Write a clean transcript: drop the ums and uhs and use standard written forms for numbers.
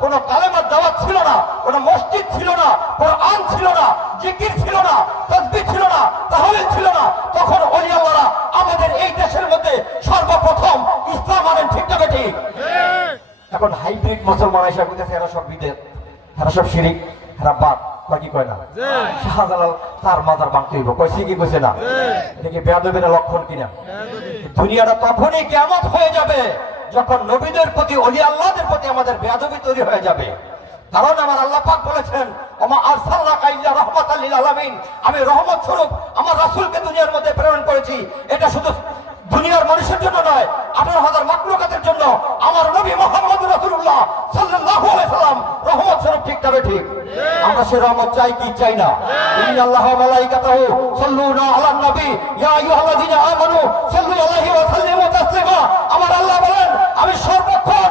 কোন কালেমার দাওয়াত ছিল না, কোন মসজিদ ছিল না, কোরআন ছিল না, জিকির ছিল না, তাসবিহ ছিল না, তাহলিল ছিল না, তখন ওলি আল্লাহরা আমাদের এই দেশের মধ্যে সর্বপ্রথম ইসলাম আনেন। ঠিক না ঠিক? এখন হাইব্রিড মুসলমান এসে বলতেছে এরা সব বিদেশ, এরা সব শিরিক, এরা বাদ, কয় কি কয় না? শাহজালাল তার মাজার ভাঙতে হইব, কইছে কি কইছে না? এটা কি বেয়াদবির লক্ষণ কিনা? দুনিয়াটা তখনই কিয়ামত হয়ে যাবে যখন নবীদের প্রতি, ওলি আল্লাহদের প্রতি আমাদের বেয়াদবি তৈরি হয়ে যাবে। কারণ আমার আল্লাহ পাক বলেছেন, ওমা আরসালনাকা ইল্লা রাহমাতাল লিল আলামিন, আমি রহমত স্বরূপ আমার রাসূলকে দুনিয়ার মধ্যে প্রেরণ করেছি। এটা শুধু দুনিয়ার মানুষের জন্য নয়, 18,000 মাখলুকাতের জন্য আমার নবী মুহাম্মদুর রাসূলুল্লাহ সাল্লাল্লাহু আলাইহি সাল্লাম রহমত স্বরূপ। ঠিক তবে ঠিক? আমরা সে রহমত চাই কি চাই না? ইন্নাল্লাহা ওয়া মালাইকাতাহু সাল্লুনা আলান নবী ইয়া আইয়ুহাল্লাযীনা আমানু সাল্লু আলাইহি ওয়া সাল্লিমু তাসলিমা। আমার আল্লাহ বলেন, আমি সর্বক্ষণ